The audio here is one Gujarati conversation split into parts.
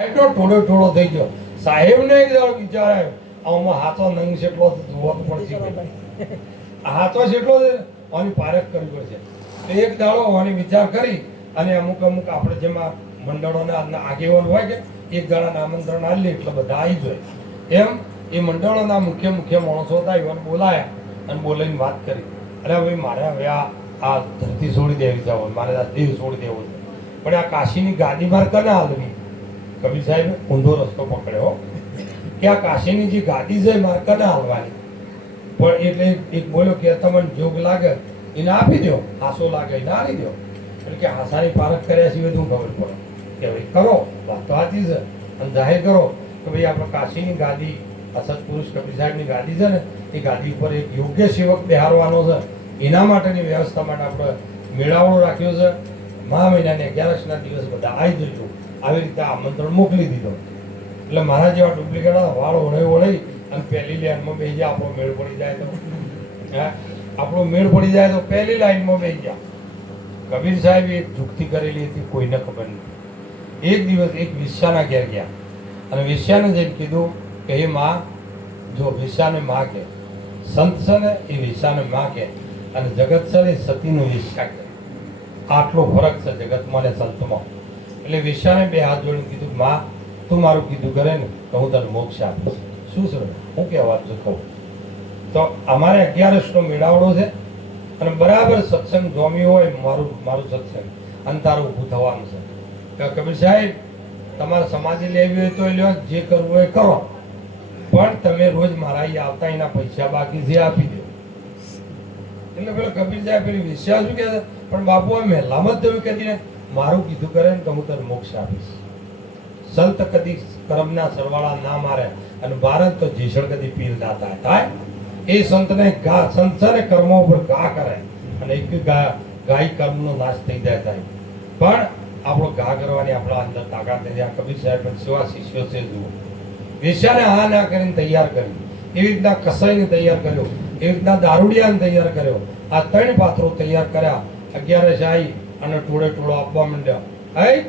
એટલો થોડો થઈ ગયો. સાહેબને એક દાડો વિચાર આવ્યો, આમાં હાથો નંગ જેટલો જોવાનું પડશે. હાથો જેટલો છે આની પારખ કરવી પડશે. તો એક દાડો આની વિચાર કરી અને અમુક આપણે જેમાં મંડળોના આગેવાન હોય કે એક દાડાના આમંત્રણ આલી એટલે બધા આવી જાય. એમ એ મંડળોના મુખ્ય માણસો હતા, એવાને બોલાયા અને બોલાવીને વાત કરી. અરે ભાઈ, મારે હવે આ ધરતી છોડી દેવી છે, મારે આ દેહ છોડી દેવો છે, પણ આ કાશીની ગાદી માર કને હાલવી? કબીર સાહેબ ઊંધો રસ્તો પકડ્યો કે આ કાશીની જે ગાદી છે મારે કને હાલવાની. પણ એટલે એક બોલ્યો કે તમને જોગ લાગે એને આપી દો, હાસો લાગે એને આપી દો. એટલે કે હાસાની પારખ કર્યા સિવાય શું ખબર પડે કે ભાઈ કરો, વાત તો સાચી છે, અને જાહેર કરો કે ભાઈ આપણે કાશીની ગાદી, અસત્પુરુષ કબીર સાહેબની ગાદી છે ને, એ ગાદી ઉપર એક યોગ્ય સેવક બેહારવાનો છે. એના માટેની વ્યવસ્થા માટે આપણે મેળાવડો રાખ્યો છે. મહિનાની 11ના દિવસ બધા આવી જજો, આવી રીતે આમંત્રણ મોકલી દીધો. એટલે મારા જેવા ડુપ્લિકેટ વાળ ઓળાઈ અને પહેલી લાઈનમાં બેસી જાય, આપણો મેળ પડી જાય તો આપણો મેળ પડી જાય તો પહેલી લાઈનમાં બેસી જાય. કબીર સાહેબ એક જુક્તિ કરેલી હતી, કોઈને ખબર નથી. એક દિવસ એક વિશ્યાના ઘેર ગયા અને વિશ્યાને જઈને કીધું કે હે માં, જો વિશ્યાને માં કે સંત છે ને એ વિશ્યાને માં કે, અને જગત છે ને સતીનું વિશ્યા કે. આટલો ફરક છે જગતમાં ને સંતમાં. એટલે વિશ્વાને બે હાથ જોડીને કીધું, માં તું મારું કીધું કરે ને તો હું તને મોક્ષ આપીશ. શું છે હું કહેવા છું કહું તો અમારે 11નો મેળાવડો છે અને બરાબર સત્સંગ જોમ્યો હોય મારું સત્સંગ અને તારું ઊભું થવાનું છે. કબીર સાહેબ, તમારે સમાધિ લેવી હોય તો લ્યો, જે કરવું હોય કરો, પણ તમે રોજ મારા અહીં આવતા એના પૈસા બાકી છે આપી દો. એટલે પેલો કબીર સાહેબ પેલી વિશ્વાસ શું કહે છે, પણ બાપુ આ મહેલામાં જ થયું કે મારું કીધું કરે ને તો હું તને મોક્ષ આપીશ. સંત કદી કર્મના સરવાળા ના મારે અને ભારત તો જીસણ કદી પીર ના થાય. એ સંતને સંત છે ને કર્મો ઉપર ઘા કરે અને એક ગાય કર્મનો નાશ થઈ જાય થાય. પણ આપણો ઘા કરવાની આપણા અંદર તાકાત નથી. આ કબીર સાહેબ સેવા શિષ્યો છે. જુઓ, વેશ્યાને હા ના કરીને તૈયાર કરી, એવી રીતના કસાઈને તૈયાર કર્યો, એવી રીતના દારૂડિયાને તૈયાર કર્યો. આ 3 પાત્રો તૈયાર કર્યા. 11 આવી અને ટોળો આપવા માંડ્યા.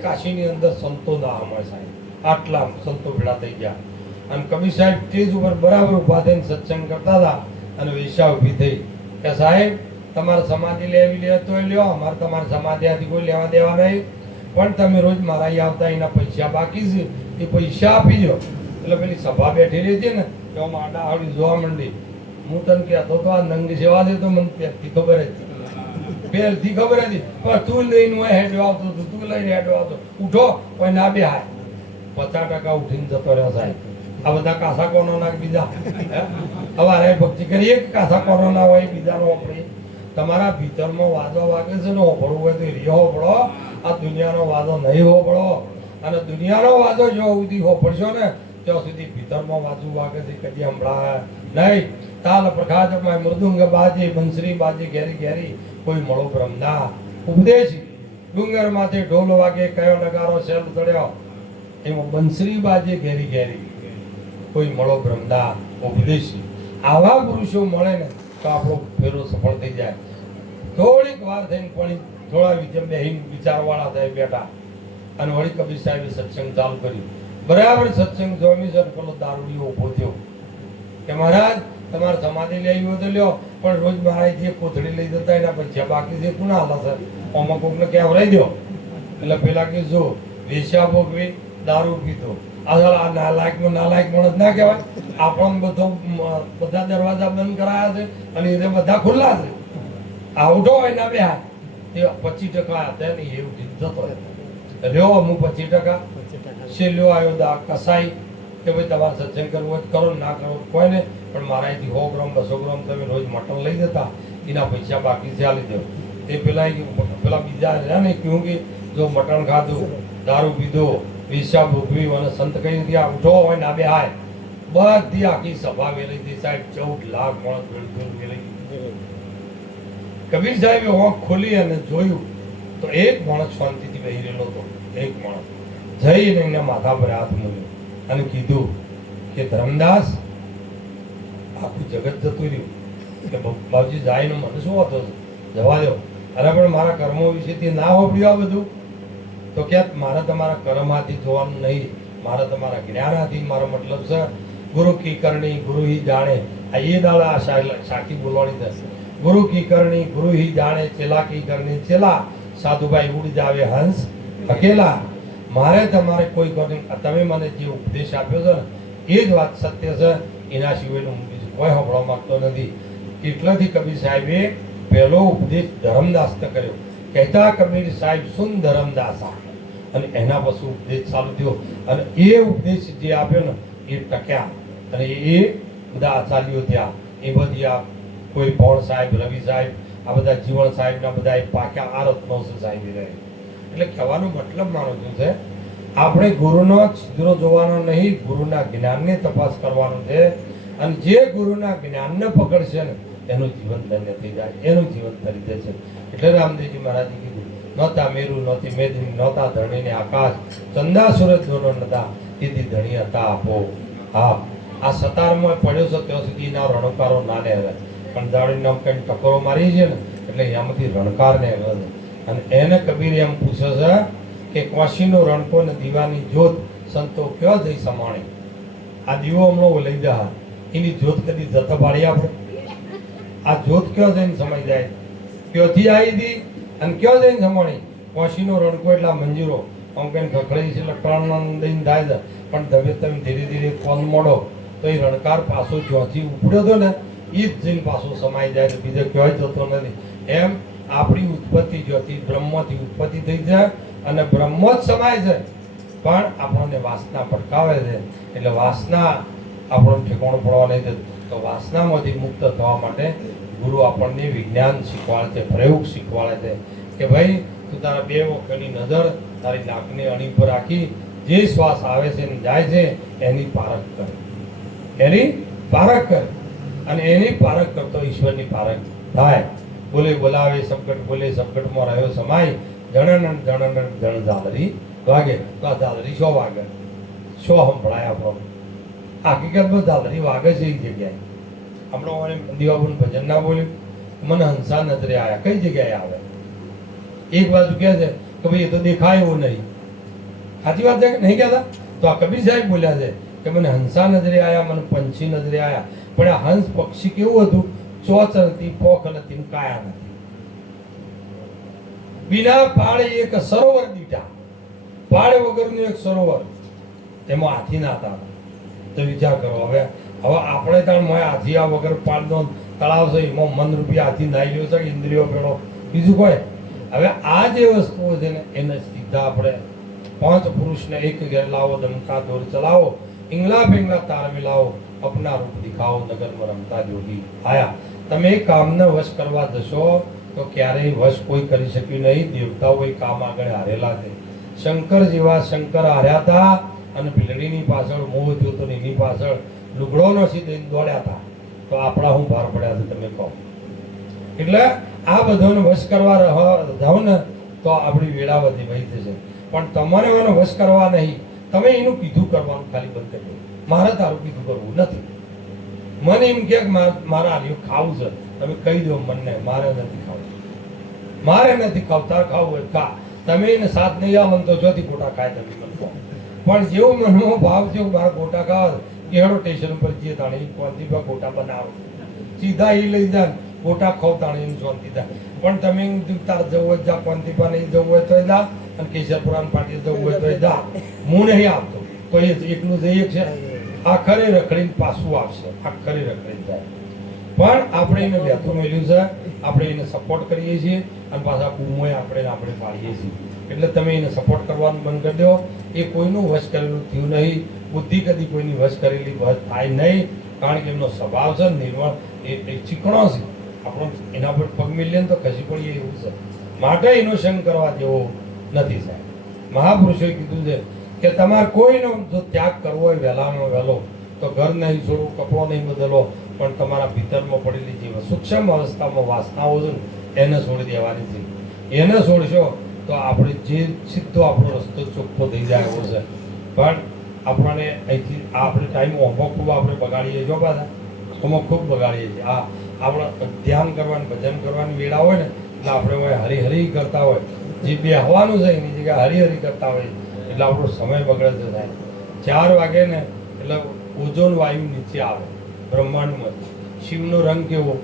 કાશીની અંદર સંતો ના હમણાં સાહેબ, આટલા સંતો ભેળા થઈ ગયા. અને કબીર સાહેબ સ્ટેજ ઉપર બરાબર ઉભા થઈને સત્સંગ કરતા હતા અને વેશ્યા ઊભી થઈ કે સાહેબ, તમારે સમાધિ લેવી લે તો લ્યો, અમારે તમારી સમાધિથી કોઈ લેવા દેવા નહીં, પણ તમે રોજ મારા અહીં આવતા એના પૈસા બાકી છે, એ પૈસા આપી દો. એટલે પેલી સભા બેઠેલી હતી ને તો આડા આવડી જોવા માંડી. હું તને કહેતો તો આ નંગી સેવા છે તો મને પહેલથી ખબર હતી, પણ તું લઈને હેડો આવતો, તું લઈને હેડો આવતો. ઉઠો કોઈ ના બે હાય 50% ઉઠીને જતો રહ્યો સાહેબ. આ બધા કાસા કોરોના બીજા અમારે ભક્તિ કરીએ કે કાસા કોરોના હોય બીજાનો વાપરીએ. તમારા ભીતરમાં વાદો વાગે છે ને, હોભળવું હોય તો રિયો હોભળો. આ દુનિયાનો વાદો નહીં હોભળો. અને દુનિયાનો વાદો જો સુધી હોભળશો ને ત્યાં સુધી ભીતરમાં વાજુ વાગે છે, કદી હંભળાય નહીં. તાલ પ્રખાજમાં મૃદુંગ બાજી બંસરી બાજી ઘેરી ઘેરી કોઈ મળો બ્રહ્મના ઉપદેશ. ડુંગર માંથી ઢોલ વાગે કયો નગારો શેલ ચડ્યો, એમાં બંસરી બાજે ઘેરી ઘેરી કોઈ મળો બ્રહ્મના ઉપદેશી. આવા પુરુષો મળે ને તો આપણો ફેરો સફળ થઈ જાય. થોડીક વાર થઈને પણ થોડા વિચારવાળા થાય બેઠા અને વળી કબીર સાહેબે સત્સંગ ચાલુ કર્યું. બરાબર સત્સંગ જોમી સર પેલો દારૂડિયો ઉભો થયો કે મહારાજ, તમારે સમાધિ લેવી હોય તો લ્યો, પણ રોજ મારા જે કોથળી લઈ જતા એના પૈસા બાકી છે, કોણ હાલા સર? આમાં કોકને કહેવરાઈ દો. એટલે પેલા કે જો વેશ્યા ભોગવી, દારૂ પીધો, આ નાલાયક માણસ ના કહેવાય. આપણને બધા દરવાજા બંધ કરાયા છે અને એ બધા ખુલ્લા છે. આ ઉઠો હોય ના બે હાથ, એ 25% હતા ને એ ઉઠી જતો રહ્યો. હું 25% છેલ્લો આવ્યો દા કસાઈ કે ભાઈ તમારે સત્સંગ કરવું હોય કરો, ના કરો કોઈ ને, પણ મારા અહીંથી 100 ગ્રામ 200 ગ્રામ તમે રોજ મટન લઈ જતા, એના પૈસા બાકી છે આલી દો. એ પેલા બીજા રહ્યા ને કહ્યું કે જો મટન ખાધું, દારૂ પીધો, વેશ્યા ભોગવી અને સંત કઈ ગયા ઉઠો હોય ના બે હાય, બધી આખી સભા વેલી હતી સાહેબ. 14 લાખ માણસ વેલી. કબીર સાહેબે આંખ ખોલી અને જોયું તો એક માણસ શાંતિથી બેહી રહેલો હતો. એક માણસ જઈને એના માથા પર હાથ મૂક્યો અને કીધું કે ધર્મદાસ, આખું જગત જતું રહ્યું કે બાપજી જાય ને મને શું હતો, જવા દો. અરે પણ મારા કર્મો વિશેથી ના હોપડ્યું આ બધું તો ક્યાંક મારે તમારા કર્મમાંથી જોવાનું નહીં, મારા તમારા જ્ઞાનાથી મારો મતલબ છે ગુરુ કી કરણી ગુરુ હી જાણે. આ એ દાડા સાકી બોલવાની થશે. ગુરુ કી કરણી ગુરુ હી જાણે, ચેલા કી કરણી ચેલા, સાધુભાઈ ઉડી જાવે હંસ અકેલા. મારે તમારે કોઈ કરણી, તમે મને જે ઉપદેશ આપ્યો છે ને એ જ વાત સત્ય છે, એના સિવાયનું બીજું કોઈ સાંભળવા માંગતો નથી. એટલાથી કબીર સાહેબે પહેલો ઉપદેશ ધરમદાસને કર્યો. કહેતા કબીર સાહેબ સુન ધરમદાસા, અને એના પછી ઉપદેશ ચાલુ થયો. અને એ ઉપદેશ જે આપ્યો ને એ ટક્યા. અને એ બધા આચાર્યો થયા. એ બધી આ કોઈ ભણ સાહેબ, રવિ સાહેબ, આ બધા જીવણ સાહેબના બધા એ પાક્યા. આ રત્નોસે સાહેબ રહે. એટલે કહેવાનો મતલબ મારો શું છે, આપણે ગુરુનો છિદ્રો જોવાનો નહીં, ગુરુના જ્ઞાનની તપાસ કરવાનું છે. અને જે ગુરુના જ્ઞાનને પકડશે ને એનું જીવન ધન્ય થઈ જાય, એનું જીવન તરી જશે. એટલે રામદેવજી મહારાજે કીધું, નહોતા મેરુ નહોતી મેદની, નહોતા ધરણી ને આકાશ, ચંદા સૂરજ દોનો નતા, તેથી ધણી હતા આપો. હા, આ સતારમાં પડ્યો છે ત્યાં સુધી ના રણકારો ના ને હવે, પણ દાડીને આમ કઈ ટકોરો મારી છે ને એટલે એમાંથી રણકાર ને હવે. અને એને કબીર એમ પૂછે છે કે કોશીનો રણકો ને દીવાની જ્યોત સંતો કયો જઈ સમાણી. આ દીવો હમણાં લઈ જા, એની જ્યોત કદી જતા પાડી આપણે. આ જ્યોત કયો જઈને સમાઈ જાય, ક્યોથી આવી હતી અને કયો જઈને સમાણી. કોશીનો રણકો એટલા મંજૂરો આમ કઈ ખખડી છે એટલે ત્રણ દઈને થાય છે, પણ તમે તમે ધીરે ધીરે કોન મોડો તો એ રણકાર પાછો જ્યોથી ઉપડ્યો હતો ને એ જ જઈને પાછો સમાઈ જાય, બીજો ક્યાંય જતો નથી. એમ આપણી ઉત્પત્તિ જ્યોતિ બ્રહ્મથી ઉત્પત્તિ થઈ છે અને બ્રહ્મ જ સમાય છે, પણ આપણને વાસના ભટકાવે છે. એટલે વાસના આપણને ઠેકાણું પડવા નહીં દે. તો વાસનામાંથી મુક્ત થવા માટે ગુરુ આપણને વિજ્ઞાન શીખવાડે છે, પ્રયોગ શીખવાડે છે કે ભાઈ તું તારા બે વખતની નજર તારી નાકની અણી પર રાખી જે શ્વાસ આવે છે ને જાય છે એની પારખ કર, એની પારખ કર. અને એની પારખ કરતો ઈશ્વરની પારખ થાય. બોલે બોલાવે સબકટ, બોલે સબકટમાં રહ્યો સમાય, જણન જણન જણ ઝાલરી વાગે. તો આ ઝાલરી શો વાગે, શો સંભળાય આપણો. હકીકતમાં ઝાલરી વાગે છે એ જગ્યાએ. આપણો દીવાબુન ભજન ના બોલ્યું, મને હંસા નજરે આવ્યા. કઈ જગ્યાએ આવે? એક બાજુ કહે છે કે ભાઈ એ તો દેખાય એવું નહીં. સાચી વાત છે કે નહીં કહેતા? તો આ કબીર સાહેબ બોલ્યા છે કે મને હંસા નજરે આવ્યા, મને પંછી નજરે આવ્યા. પણ આ હંસ પક્ષી કેવું હતું? ચોચ નથી, પોખ નથી, કાયા નથી. બિના પાળે એક સરોવર દીઠા, પાળે વગરનું એક સરોવર, એમાં હાથી ના હતા. તો વિચાર કરો. હવે આપણે ત્યાં હાથી આ વગર પાળનો તળાવ છે, એમાં મન રૂપિયા હાથી નાઈ ગયો છે, ઇન્દ્રિયો પેલો બીજું કોઈ. હવે આ જે વસ્તુઓ છે ને એને સીધા આપણે પાંચ પુરુષને એક ઘેર લાવો, દમકા દોર ચલાવો, ઈંગલા બેંગલા તાર મિલાવો, અપના રૂપ દિખાવો, નગરમાં રમતા જોગી આયા. તમે કામને વશ કરવા જશો તો ક્યારેય વશ કોઈ કરી શક્યું નહીં. દેવતાઓ એ કામ આગળ હારેલા છે. શંકર જેવા શંકર હાર્યા હતા અને ભીલડીની પાછળ મોહ જોતો એની પાછળ લુગડો નથી દઈને દોડ્યા હતા. તો આપણા હું ભાર પડ્યા છે તમે કહો. એટલે આ બધાને વશ કરવા જાઓ ને તો આપણી વેળાવતી વહી થશે. પણ તમારે એનો વશ કરવા નહીં, તમે એનું કીધું કરવાનું ખાલી બંધ કરી દો. મારે તારું કીધું કરવું નથી. મને એમ કે મારા હાલ્યું ખાવું છે, તમે કહી દો મને મારે નથી ખાવું, મારે નથી ખાવતા, ખાવું હોય ખા. તમે એને સાથ નહીં આવો તો જોથી ગોટા ખાય તમે મને કહો. પણ જેવું મનમાં ભાવ છે મારા ગોટા ખાવા કે હેડો સ્ટેશન પર જઈએ તાણે કોનથી ગોટા બનાવો, સીધા એ લઈ જાય ગોટા ખાવ તાણે એમ શાંતિ થાય. પણ તમે તાર જવું હોય જા, કોનથી પણ નહીં જવું હોય તો જા, અને કેશરપુરાણ પાટી જવું હોય તો જા. હું નહીં આપતો તો એ એકલું જઈએ છે. આખરે રખડીને પાછું આવશે, આખરે રખડીને જાય. પણ આપણે એને વહેતું મેળ્યું છે, આપણે એને સપોર્ટ કરીએ છીએ અને પાછા બૂમોય આપણે પાડીએ છીએ. એટલે તમે એને સપોર્ટ કરવાનું બંધ કરી દો. એ કોઈનું વશ કરેલું થયું નહીં. બુદ્ધિ કદી કોઈની વશ કરેલી વશ થાય નહીં, કારણ કે એમનો સ્વભાવ છે નિર્મળ, એ ચીકણો છે. આપણો એના પર પગ મિલીએ તો ખસી પડીએ એવું છે. માટે એનો સંગ કરવા જેવો નથી સાહેબ. મહાપુરુષોએ કીધું છે કે તમારે કોઈનો જો ત્યાગ કરવો હોય વહેલાનો વહેલો તો ઘર નહીં છોડવું, કપડો નહીં બદલો, પણ તમારા ભીતરમાં પડેલી જે સૂક્ષ્મ અવસ્થામાં વાસનાઓ છે ને એને છોડી દેવાની છે. એને છોડશો તો આપણે જે સીધો આપણો રસ્તો ચોખ્ખો થઈ જાય એવો છે. પણ આપણને અહીંથી આપણે ટાઈમ ઓમો ખૂબ આપણે બગાડીએ છો, પાછા ઓમો ખૂબ બગાડીએ છીએ. આપણે ધ્યાન કરવાનું, ભજન કરવાની વેળા હોય ને એટલે આપણે હોય હરિહરી કરતા હોય, જે બેહવાનું છે એની જગ્યાએ હરિહરી કરતા હોય એટલે આપણો સમય બગડે છે સાહેબ. 4 વાગે ને એટલે ઓઝોન વાયુ નીચે આવે બ્રહ્માંડમાં. શિવનો રંગ કેવો?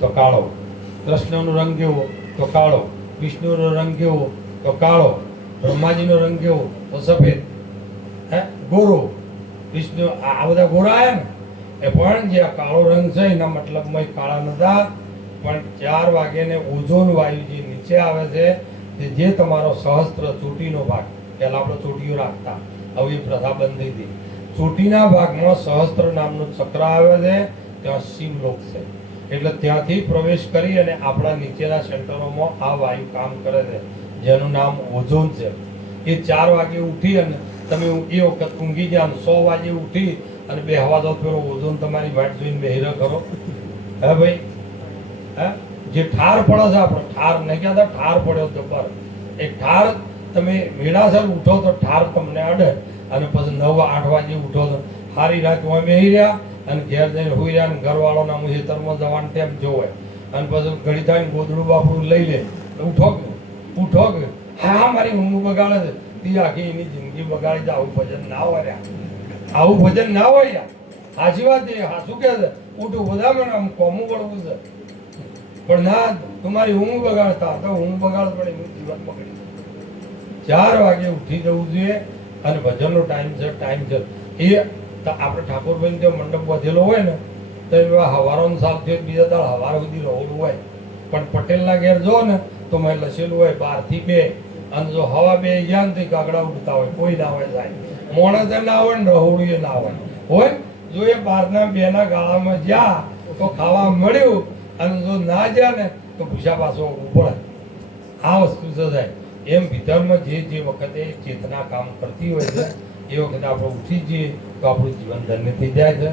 તો કાળો. કૃષ્ણનો રંગ કેવો? તો કાળો. વિષ્ણુનો રંગ કેવો? તો કાળો. બ્રહ્માજીનો રંગ કેવો? તો સફેદ. હે ગોરો. વિષ્ણુ આ બધા ગોરા આયા ને એ પણ જે આ કાળો રંગ છે એના મતલબમાં એ કાળા નતા, પણ 4 વાગે ને ઓઝોન વાયુ જે નીચે આવે છે જે તમારો સહસ્ત્ર ચોટીનો ભાગ, પહેલા આપણે ચોટીઓ રાખતા, હવે એ પ્રથા બંધ થઈ હતી. ચોટીના ભાગમાં સહસ્ત્ર નામનું ચક્ર આવે છે, ત્યાં શિવલોક છે. એટલે ત્યાંથી પ્રવેશ કરી અને આપણા નીચેના સેન્ટરોમાં આ વાયુ કામ કરે છે, જેનું નામ ઓઝોન છે. એ 4 વાગે ઉઠી અને તમે એ વખત ઊંઘી ગયા, 100 વાગે ઉઠી અને બેહવા દો, પેલો ઓઝોન તમારી વાટ જોઈને બેહીરો કરો. હે ભાઈ, હે જે ઠાર પડે છે, આપણે ઠાર નહીં કહેતા, ઠાર પડ્યો જબર. એ ઠાર તમે વેળાસર ઉઠો તો ઠાર તમને અડે, અને પછી 9-8 વાગે ઉઠો તો સારી રાત હોય બેહી રહ્યા અને ઘેર જઈને હોઈ રહ્યા, અને ઘરવાળોના ખેતરમાં જવાનું ટેમ જોવે, અને પછી ઘડી થાય ગોદડું બાપડું લઈ લે, ઉઠો કે હા મારી ઊંઘ બગાડે છે, તી આખી એની જિંદગી બગાડી છે. આવું ભજન ના હોય, આવું ભજન ના હોય યાર. સાચી વાત છે, સાચું કે છે. ઉઠું બધા મને આમ કોમું પડવું છે, પણ ના, તમારી ઊંઘ બગાડતા તો ઊંઘ બગાડ પડે, એનું જીવન બગડી. 4 વાગે ઉઠી જવું જોઈએ, અને ભજનનો ટાઈમ છે. એ આપણે ઠાકોરભાઈ જો મંડપ વધેલો હોય ને તો એવા હવારોનો સાલ થયો, બીજા દાળ હવાર સુધી રહોડું હોય. પણ પટેલના ઘેર જો ને તો મેં લસેલું હોય 12 થી 2, અને જો હવા 2 ગયા ને તો કાગડા ઉડતા હોય, કોઈ ના હોય સાહેબ. મોણસ ના હોય ને રહોડું ના હોય. જો એ 12 ગાળામાં જ્યાં તો ખાવા મળ્યું, અને જો ના જ્યાં ને તો ભૂસા પાછો પડે. આ વસ્તુ છે સાહેબ. એમ ભીતરમાં જે વખતે ચેતના કામ કરતી હોય છે એ વખતે આપણે ઉઠી જઈએ તો આપણું જીવન ધન્ય થઈ જાય છે.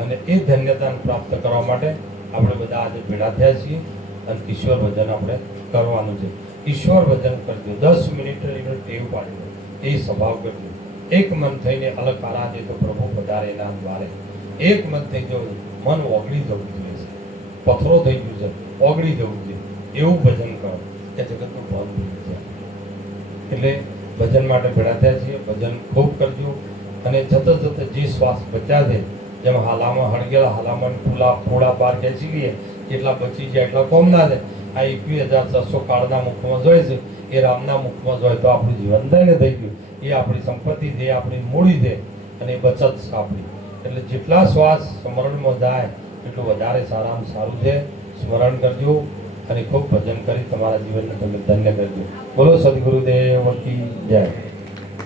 અને એ ધન્યતાને પ્રાપ્ત કરવા માટે આપણે બધા આજે ભેગા થયા છીએ, અને ઈશ્વર ભજન આપણે કરવાનું છે. ઈશ્વર ભજન કરજો, 10 મિનિટ એનો ટેવ પાડજો, એ સ્વભાવ કરજો. એક મન થઈને અલગ આરાધે તો પ્રભુ પધારે નામ દ્વારે. એક મન થઈ જવું, મન ઓગળી જવું જોઈએ છે, પથરો થઈ ગયું છે, ઓગળી જવું જોઈએ, એવું ભજન કરો કે જગતનું ભાવ ભૂલી જાય. એટલે ભજન માટે ભેગા થયા છીએ. ભજન ખૂબ કરજો, અને જતા જે શ્વાસ બચ્યા છે, જેમ હાલામાં હળગેલા હાલામાં ફોડા પાર ખેંચી લઈએ, એટલા બચી જાય એટલા કોમ ના થાય. આ 21,600 કાળના મુખમાં જોઈ છે, એ રામના મુખમાં જોઈ તો આપણું જીવન ધન્ય થઈ ગયું. એ આપણી સંપત્તિ છે, આપણી મૂડી છે, અને એ બચત છે આપણી. એટલે જેટલા શ્વાસ સ્મરણમાં જાય એટલું વધારે સારામાં સારું છે. સ્મરણ કરજો અને ખૂબ ભજન કરી તમારા જીવનને તમે ધન્ય કરજો. બોલો સદગુરુદેવ કી જય.